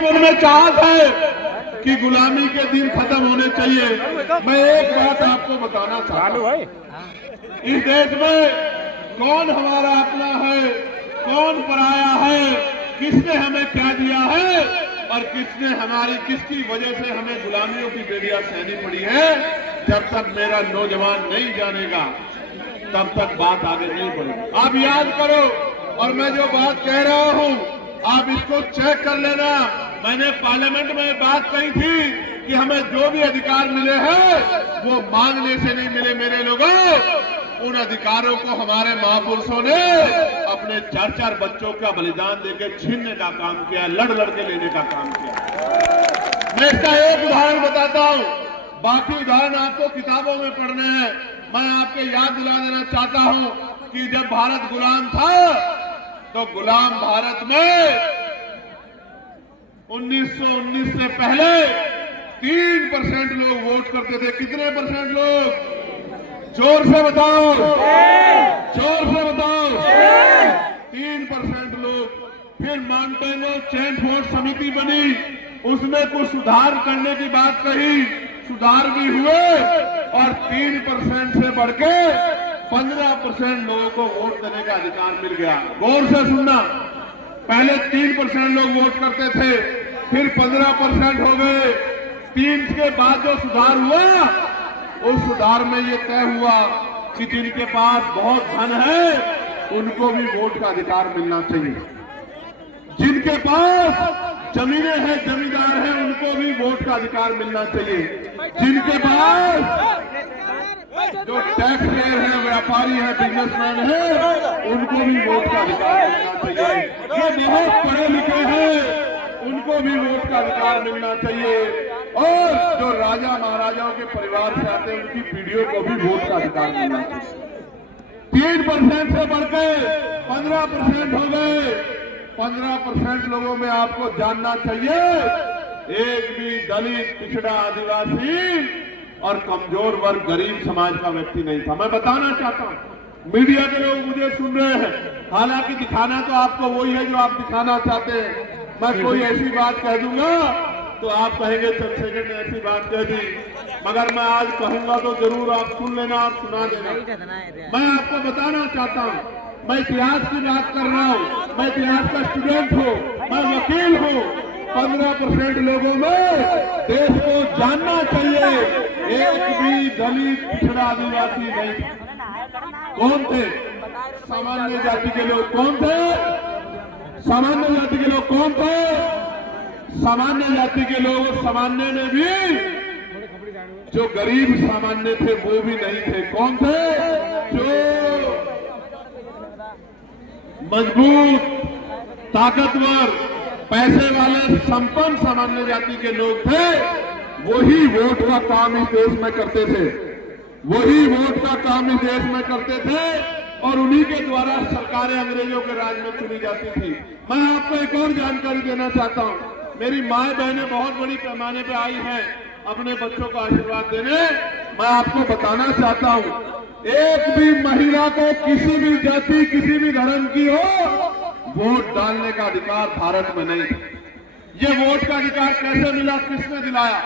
मन में चाहत है कि गुलामी के दिन खत्म होने चाहिए। मैं एक बात आपको बताना चाहता हूं, इस देश में कौन हमारा अपना है, कौन पराया है, किसने हमें क्या दिया है और किसकी वजह से हमें गुलामियों की बेड़ियां सहनी पड़ी है, जब तक मेरा नौजवान नहीं जानेगा तब तक बात आगे नहीं बढ़ेगी। आप याद करो, और मैं जो बात कह रहा हूं आप इसको चेक कर लेना। मैंने पार्लियामेंट में बात कही थी कि हमें जो भी अधिकार मिले हैं वो मांगने से नहीं मिले मेरे लोगों। उन अधिकारों को हमारे महापुरुषों ने अपने 4-4 बच्चों का बलिदान देकर छीनने का काम किया, लड़ लड़ के लेने का काम किया। मैं इसका एक उदाहरण बताता हूं, बाकी उदाहरण आपको किताबों में पढ़ने हैं। मैं आपको याद दिला देना चाहता हूं कि जब भारत गुलाम था तो गुलाम भारत में 1919 से पहले 3% लोग वोट करते थे। कितने परसेंट लोग? जोर से बताओ, जोर से बताओ। 3% लोग। फिर मॉन्टेगो चेम्सफोर्ड समिति बनी, उसमें कुछ सुधार करने की बात कही, सुधार भी हुए और 3% से बढ़ के 15% लोगों को वोट देने का अधिकार मिल गया। गौर से सुनना, पहले 3% लोग वोट करते थे, फिर 15% हो गए। 3 के बाद जो सुधार हुआ, उस सुधार में ये तय हुआ कि जिनके पास बहुत धन है उनको भी वोट का अधिकार मिलना चाहिए, जिनके पास जमीनें हैं, जमींदार हैं, उनको भी वोट का अधिकार मिलना चाहिए, जिनके पास जो टैक्स पेयर है, व्यापारी है, बिजनेसमैन है, उनको भी वोट का अधिकार मिलना चाहिए। जो बहुत पढ़े लिखे हैं उनको भी वोट का अधिकार मिलना चाहिए, और जो राजा महाराजाओं के परिवार से आते हैं उनकी पीढ़ियों को भी वोट का अधिकार मिलना चाहिए। 3% से बढ़कर 15% हो गए। 15% लोगों में आपको जानना चाहिए, एक भी दलित, पिछड़ा, आदिवासी और कमजोर वर्ग, गरीब समाज का व्यक्ति नहीं था। मैं बताना चाहता हूं, मीडिया के लोग मुझे सुन रहे हैं, हालांकि दिखाना तो आपको वही है जो आप दिखाना चाहते हैं। मैं कोई ऐसी बात कह दूंगा तो आप कहेंगे चंद्रशेखर ने ऐसी बात कह दी, मगर मैं आज कहूंगा तो जरूर आप सुन लेना, आप सुना देना। मैं आपको बताना चाहता हूं, मैं इतिहास की बात कर रहा हूं, मैं इतिहास का स्टूडेंट हूं, मैं वकील हूं। 15% लोगों में देश को जानना चाहिए, एक भी दलित, पिछड़ा, आदिवासी नहीं। कौन थे? सामान्य जाति के लोग। कौन थे? सामान्य जाति के लोग। कौन थे? सामान्य जाति के लोग। सामान्य में भी जो गरीब सामान्य थे वो भी नहीं थे। कौन थे? जो मजबूत, ताकतवर, पैसे वाले, संपन्न सामान्य जाति के लोग थे, वही वोट का काम इस देश में करते थे, वही वोट का काम इस देश में करते थे, और उन्हीं के द्वारा सरकारें अंग्रेजों के राज में चुनी जाती थी। मैं आपको एक और जानकारी देना चाहता हूं, मेरी माए बहनें बहुत बड़ी पैमाने पे आई हैं अपने बच्चों को आशीर्वाद देने। मैं आपको बताना चाहता हूं, एक भी महिला को किसी भी जाति, किसी भी धर्म की हो, वोट डालने का अधिकार भारत में नहीं। ये वोट का अधिकार कैसे मिला, किसने दिलाया?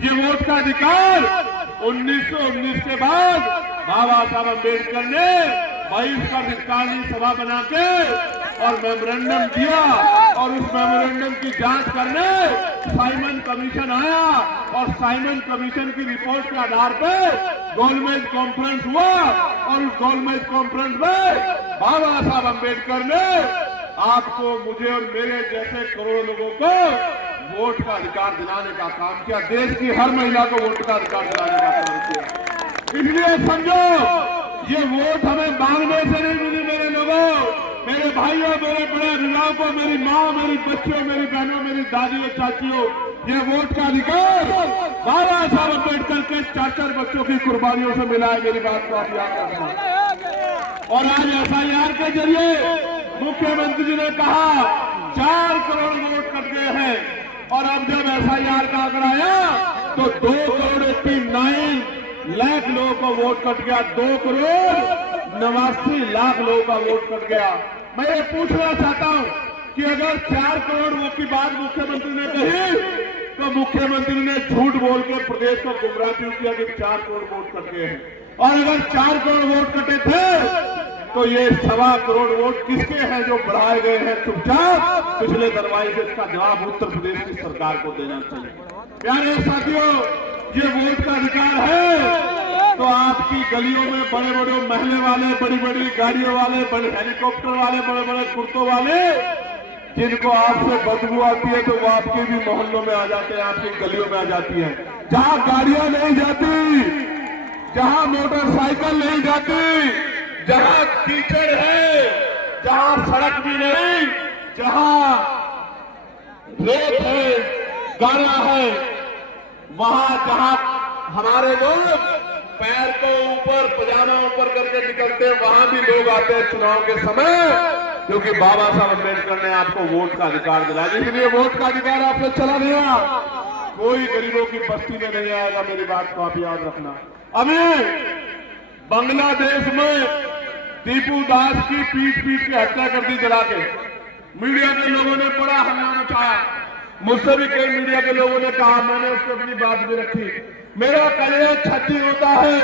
ये वोट का अधिकार 1919 के बाद बाबा साहब अम्बेडकर ने बहिष्करण सभा बना के और मेमोरेंडम दिया, और उस मेमोरेंडम की जांच करने साइमन कमीशन आया, और साइमन कमीशन की रिपोर्ट के आधार पर गोलमेज कॉन्फ्रेंस हुआ, और उस गोलमेज कॉन्फ्रेंस में बाबा साहब अम्बेडकर ने आपको, मुझे और मेरे जैसे करोड़ों लोगों को वोट का अधिकार दिलाने का काम किया। देश की हर महिला को वोट का अधिकार दिलाने का काम किया। इसलिए समझो, ये वोट हमें मांगने से नहीं मिली मेरे लोगों, मेरे भाइयों, मेरे बड़े अभिभावकों, मेरी माँ, मेरी बच्चियों, मेरी बहनों, मेरी दादी और चाचियों, ये वोट का अधिकार बाबा साहब अम्बेडकर के 4-4 बच्चों की कुर्बानियों से मिला है। मेरी बात को आप याद रखना। और आज FIR के जरिए मुख्यमंत्री जी ने कहा 4 करोड़ वोट कट गए हैं, और अब जब FIR का आंकड़ा आया तो 2,89 लाख लोगों का वोट कट गया। 2,89,00,000 लोगों का वोट कट गया। मैं ये पूछना चाहता हूं कि अगर 4 करोड़ वोट की बात मुख्यमंत्री ने कही तो मुख्यमंत्री ने झूठ बोल के प्रदेश को गुमराह क्यों किया कि 4 करोड़ वोट कटे हैं, और अगर 4 करोड़ वोट कटे थे तो ये 1.25 करोड़ वोट किसके हैं जो बढ़ाए गए हैं चुपचाप पिछले दरवाजे से? इसका जवाब उत्तर प्रदेश की सरकार को देना चाहिए। प्यारे साथियों, ये वोट का अधिकार है तो आपकी गलियों में बड़े बड़े महले वाले, बड़ी बड़ी गाड़ियों वाले, बड़े हेलीकॉप्टर वाले, बड़े बड़े कुर्तों वाले, जिनको आपसे बदबू आती है तो वो आपके भी मोहल्लों में आ जाते हैं, आपकी गलियों में आ जाती है। जहां गाड़ियां नहीं जाती, जहां मोटरसाइकिल नहीं जाती, जहां कीचड़ है, जहां सड़क भी नहीं, जहां रेत है, गारा है, वहां जहां हमारे लोग पैर को ऊपर, पजामा ऊपर करके निकलते हैं, वहां भी लोग आते हैं चुनाव के समय, क्योंकि बाबा साहब अम्बेडकर ने आपको वोट का अधिकार दिलाया। इसलिए वोट का अधिकार आपने चला लिया, कोई गरीबों की बस्ती में नहीं आएगा। मेरी बात को आप याद रखना। अभी बांग्लादेश में दीपू दास की पीट के हत्या कर दी जला के। मीडिया के लोगों ने बड़ा हल्ला मचाया, मुझसे भी कई मीडिया के लोगों ने कहा, मैंने उसको अपनी बात भी रखी। मेरा कलेजा छन्नी होता है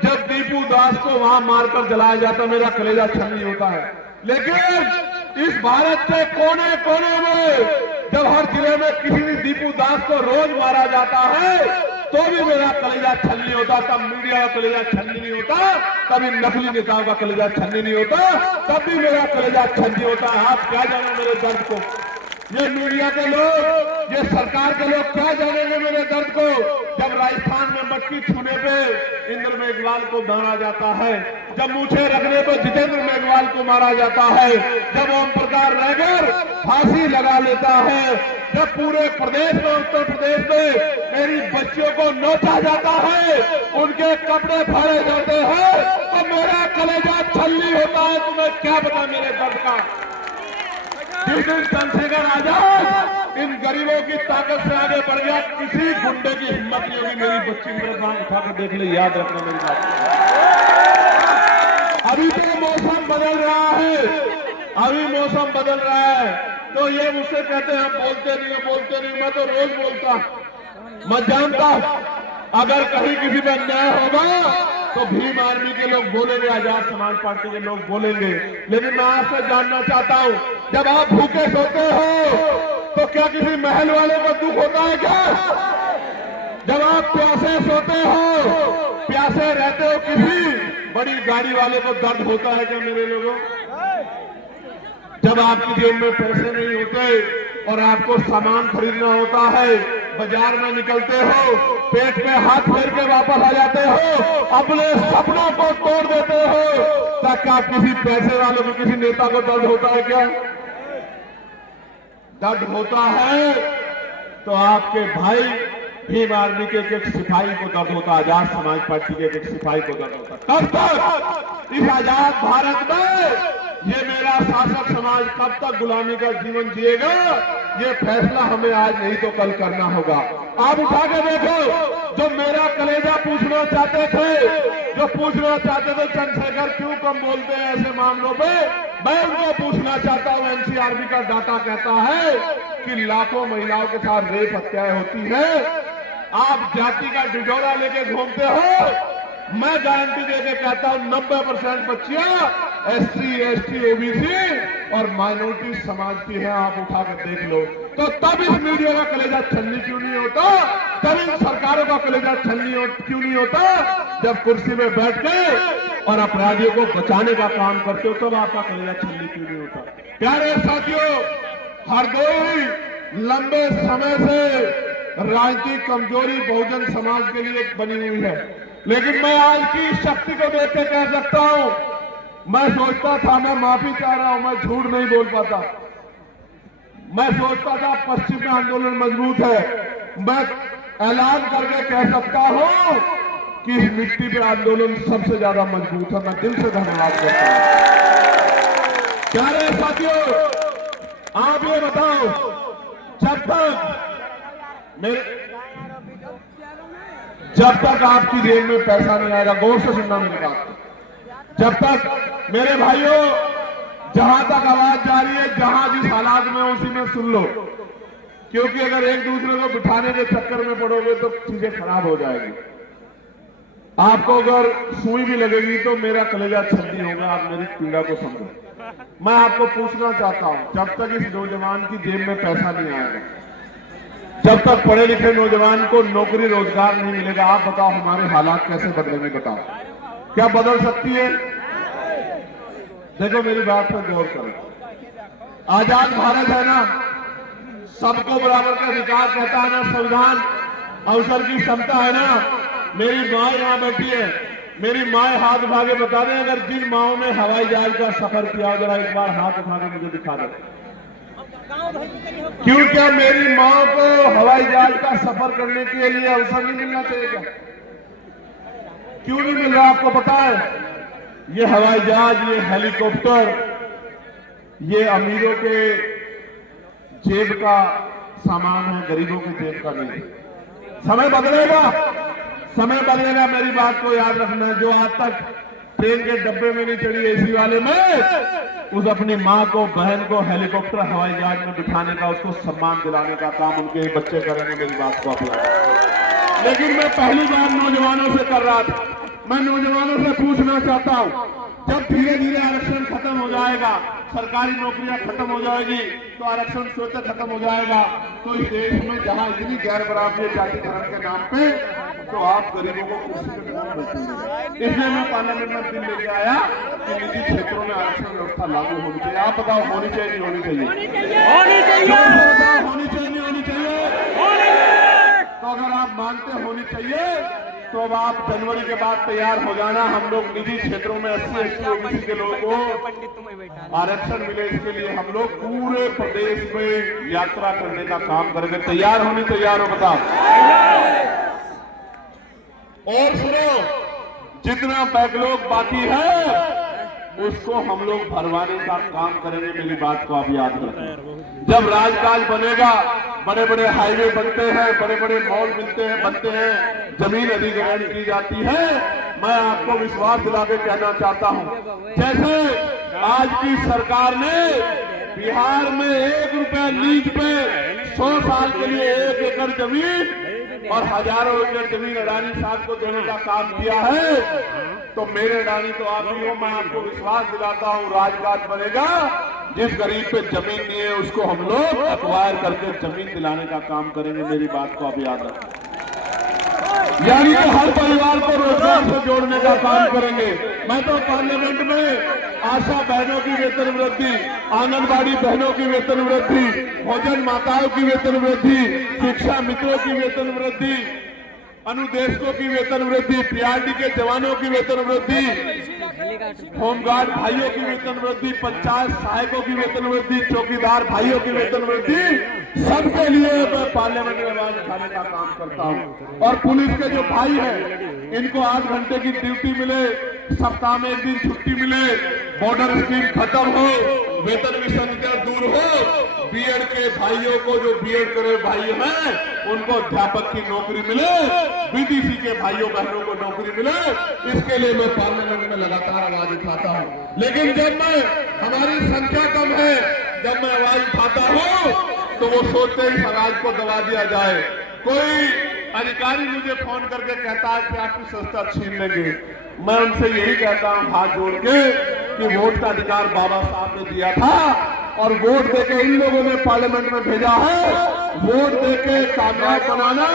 जब दीपू दास को वहां मारकर जलाया जाता, मेरा कलेजा छन्नी होता है। लेकिन इस भारत के कोने कोने में जब हर जिले में किसी भी दीपू दास को रोज मारा जाता है तो भी मेरा कलेजा छन्नी होता। तब मीडिया का कलेजा छन्नी नहीं होता, कभी नकली नेताओं का कलेजा छन्नी नहीं होता, तब भी मेरा कलेजा छन्नी होता है। आप क्या जाने मेरे दर्द को? ये मीडिया के लोग, ये सरकार के लोग क्या जानेंगे मेरे दर्द को? जब राजस्थान में मटकी छूने पे इंद्र मेघवाल को मारा जाता है, जब मूछे रखने पे जितेंद्र मेघवाल को मारा जाता है, जब ओम प्रकाश रैगर फांसी लगा लेता है, जब पूरे प्रदेश में, उत्तर प्रदेश में मेरी बच्चियों को नोचा जाता है, उनके कपड़े फाड़े जाते हैं, तो मेरा कलेजा छल्ली होता है। तुम्हें क्या पता मेरे दर्द का? जिस दिन चंद्रशेखर आजाद इन गरीबों की ताकत से आगे बढ़ गया, किसी गुंडे की हिम्मत नहीं होगी मेरी बच्ची मेरे नाम उठाकर देख ले। याद रखना मेरी बात। अभी तो मौसम बदल रहा है, अभी मौसम बदल रहा है, तो ये मुझसे कहते हैं हम बोलते नहीं। मैं तो रोज बोलता, मैं जानता अगर कहीं किसी पे अन्याय होगा तो भीम आर्मी के लोग बोलेंगे, आजाद समाज पार्टी के लोग बोलेंगे। लेकिन मैं आपसे जानना चाहता हूं, जब आप भूखे सोते हो तो क्या किसी महल वाले को दुख होता है क्या? जब आप प्यासे सोते हो, प्यासे रहते हो, किसी बड़ी गाड़ी वाले को दर्द होता है क्या मेरे लोगों? जब आपकी जेब में पैसे नहीं होते और आपको सामान खरीदना होता है, बाजार में निकलते हो, पेट में हाथ फेर के वापस आ जाते हो, अपने सपनों को तोड़ देते हो, ताकि आप किसी पैसे वाले को, किसी नेता को दर्द होता है क्या? दर्द होता है तो आपके भाई भीम आर्मी के एक सिपाही को दर्द होता है, आजाद समाज पार्टी के एक सिपाही को दर्द होता है। कब तक इस आजाद भारत में ये मेरा शासक समाज कब तक गुलामी का जीवन जिएगा? ये फैसला हमें आज नहीं तो कल करना होगा। आप उठा के देखो, जो मेरा कलेजा पूछना चाहते थे, जो पूछना चाहते थे चंद्रशेखर क्यों कम बोलते हैं ऐसे मामलों पे, मैं उनको पूछना चाहता हूं। एनसीआरबी का डाटा कहता है कि लाखों महिलाओं के साथ रेप हत्याएं होती है। आप जाति का डिडोरा लेके घूमते हो, मैं गारंटी देके कहता हूं 90% बच्चियां SC, ST, OBC और माइनॉरिटी समाज की है। आप उठा कर देख लो। तो तब इस मीडिया का कलेजा छलनी क्यों नहीं होता? तब इन सरकारों का कलेजा छलनी क्यों नहीं होता? जब कुर्सी में बैठ के और अपराधियों को बचाने का काम करते हो, तब आपका कलेजा छलनी क्यों नहीं होता? प्यारे साथियों, हरदोई लंबे समय से राजनीतिक कमजोरी बहुजन समाज के लिए बनी हुई है, लेकिन मैं आज की शक्ति को देख के कह सकता हूं, मैं सोचता था, मैं माफी चाह रहा हूं, मैं झूठ नहीं बोल पाता। मैं सोचता था पश्चिम में आंदोलन मजबूत है, मैं ऐलान करके कह सकता हूं कि इस मिट्टी पे आंदोलन सबसे ज्यादा मजबूत है। मैं दिल से धन्यवाद करता हूं। प्यारे साथियों, आप ये बताओ, जब तक आपकी जेब में पैसा नहीं आएगा, गौर से सुनना मेरी बात, जब तक मेरे भाइयों जहां तक आवाज जा रही है, जहां जिस हालात में उसी में सुन लो, क्योंकि अगर एक दूसरे को बिठाने के चक्कर में पड़ोगे तो चीजें खराब हो जाएगी। आपको अगर सुई भी लगेगी तो मेरा कलेजा छल्ली होगा, आप मेरी पीड़ा को समझो। मैं आपको पूछना चाहता हूं, जब तक इस नौजवान की जेब में पैसा नहीं आएगा, जब तक पढ़े लिखे नौजवान को नौकरी रोजगार नहीं मिलेगा, आप बताओ हमारे हालात कैसे बदलेंगे? बताओ, क्या बदल सकती है? देखो मेरी बात पर गौर करो। आजाद भारत है ना, सबको बराबर का अधिकार कहता है ना संविधान, अवसर की क्षमता है ना। मेरी माँ यहां बैठी है, मेरी माँ हाथ उठा के बता दें, अगर जिन माओं ने हवाई जहाज का सफर किया, जरा एक बार हाथ उठा के मुझे दिखा दें। क्यों, क्या मेरी माँ को हवाई जहाज का सफर करने के लिए अवसर नहीं मिलना चाहिए क्या? क्यों नहीं मिल रहा? आपको पता है, ये हवाई जहाज, ये हेलीकॉप्टर, ये अमीरों के जेब का सामान है, गरीबों के जेब का नहीं। समय बदलेगा, समय बदलेगा, मेरी बात को याद रखना। जो आज तक ट्रेन के डब्बे में नहीं चढ़ी एसी वाले में, उस अपनी माँ को, बहन को हेलीकॉप्टर हवाई जहाज में बिठाने का, उसको सम्मान दिलाने का काम उनके बच्चे करेंगे। मेरी बात को अपना। लेकिन मैं पहली बार नौजवानों से कर रहा था, मैं नौजवानों से पूछना चाहता हूं, जब धीरे धीरे आरक्षण खत्म हो जाएगा, सरकारी नौकरियां खत्म हो जाएगी, तो आरक्षण स्वतः खत्म हो जाएगा, तो इस देश में जहां इतनी गैर बराबरी जातिकरण के नाम पे, तो आप गरीबों को कुर्सी पे कदम बैठेंगे। इसलिए मैं पार्लियामेंट में बिल लेके आया कि निजी क्षेत्रों में आरक्षण व्यवस्था लागू होनी चाहिए। आप बताओ, होनी चाहिए नहीं होनी चाहिए? होनी चाहिए। होनी चाहिए नहीं होनी चाहिए? तो अगर आप मानते होनी चाहिए, तो अब आप जनवरी के बाद तैयार हो जाना। हम लोग निजी क्षेत्रों में 80 ओबीसी के लोगों को आरक्षण मिले, इसके लिए हम लोग पूरे प्रदेश में यात्रा करने का काम करेंगे। तैयार होनी, तैयार हो? बताओ। और सुनो, जितना बैकलॉग बाकी है उसको हम लोग भरवाने का काम करेंगे। मेरी बात को आप याद रखें। जब राजकाज बनेगा, बड़े बड़े हाईवे बनते हैं, बड़े बड़े मॉल बनते हैं, जमीन अधिग्रहण की जाती है, मैं आपको विश्वास दिला के कहना चाहता हूं, जैसे आज की सरकार ने बिहार में 1 रुपया लीज पे 100 साल के लिए 1 एकड़ जमीन और हजारों एकड़ जमीन अडानी साहब को देने का काम किया है, तो मेरे अडानी तो आप ही हो। मैं आपको विश्वास दिलाता हूं, राजकाज बनेगा, जिस गरीब पे जमीन नहीं है उसको हम लोग एक्वायर करके जमीन दिलाने का काम करेंगे। मेरी बात को आप याद रखें। यानी कि हर परिवार को रोजगार से जोड़ने का काम करेंगे। मैं तो पार्लियामेंट में आशा बहनों की वेतन वृद्धि, आंगनबाड़ी बहनों की वेतन वृद्धि, भोजन माताओं की वेतन वृद्धि, शिक्षा मित्रों की वेतन वृद्धि, अनुदेशकों की वेतन वृद्धि, पीआरडी के जवानों की वेतन वृद्धि, होमगार्ड भाइयों की वेतन वृद्धि, पंचायत सहायकों की वेतन वृद्धि, चौकीदार भाइयों की वेतन वृद्धि, सबके लिए मैं पार्लियामेंट में आवाज उठाने का काम करता हूं। और पुलिस के जो भाई हैं, इनको 8 घंटे की ड्यूटी मिले, सप्ताह में 1 दिन छुट्टी मिले, बॉर्डर स्कीम खत्म हो, वेतन विसंगतियां दूर हो, बीएड के भाइयों को, जो बीएड करे भाई हैं, उनको अध्यापक की नौकरी मिले, बीटीसी के भाइयों बहनों को नौकरी मिले, इसके लिए मैं पार्लियामेंट में लगातार आवाज उठाता हूं। लेकिन जब मैं, हमारी संख्या कम है, जब मैं आवाज उठाता हूं तो वो सोचते हैं इस आवाज को दबा दिया जाए। कोई अधिकारी मुझे फोन करके कहता है कि आपकी संस्था छीन लेंगे। मैं उनसे यही कहता हूं हाथ जोड़ के कि वोट का अधिकार बाबा साहब ने दिया था और वोट देके इन लोगों ने पार्लियामेंट में भेजा है। वोट देके कामयाब बनाना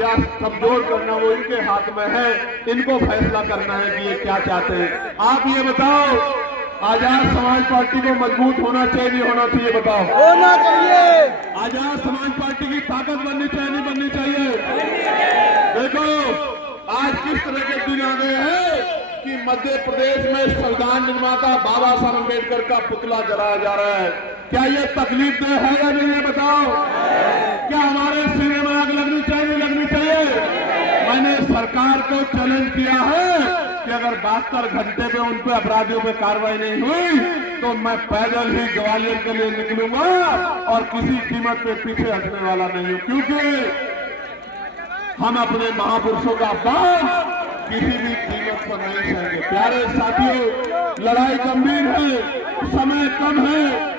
या कमजोर करना वो इनके हाथ में है। इनको फैसला करना है कि ये क्या चाहते हैं। आप ये बताओ, आजाद समाज पार्टी को मजबूत होना चाहिए नहीं होना चाहिए? बताओ। होना चाहिए। आजाद समाज पार्टी की ताकत बननी चाहिए नहीं बननी चाहिए? देखो आज किस तरह के दिन आ गए हैं कि मध्य प्रदेश में संविधान निर्माता बाबा साहब अम्बेडकर का पुतला जलाया जा रहा है। क्या ये तकलीफ दे है या नहीं है? बताओ। क्या हमारे सीने में आग लगनी चाहिए नहीं लगनी चाहिए? मैंने सरकार को चैलेंज किया है कि अगर 72 घंटे पे उन पे अपराधियों पे कार्रवाई नहीं हुई तो मैं पैदल ही ग्वालियर के लिए निकलूंगा और किसी कीमत पे पीछे हटने वाला नहीं हूं, क्योंकि हम अपने महापुरुषों का अपमान किसी भी कीमत पर नहीं सहेंगे। प्यारे साथियों, लड़ाई गंभीर है, समय कम है,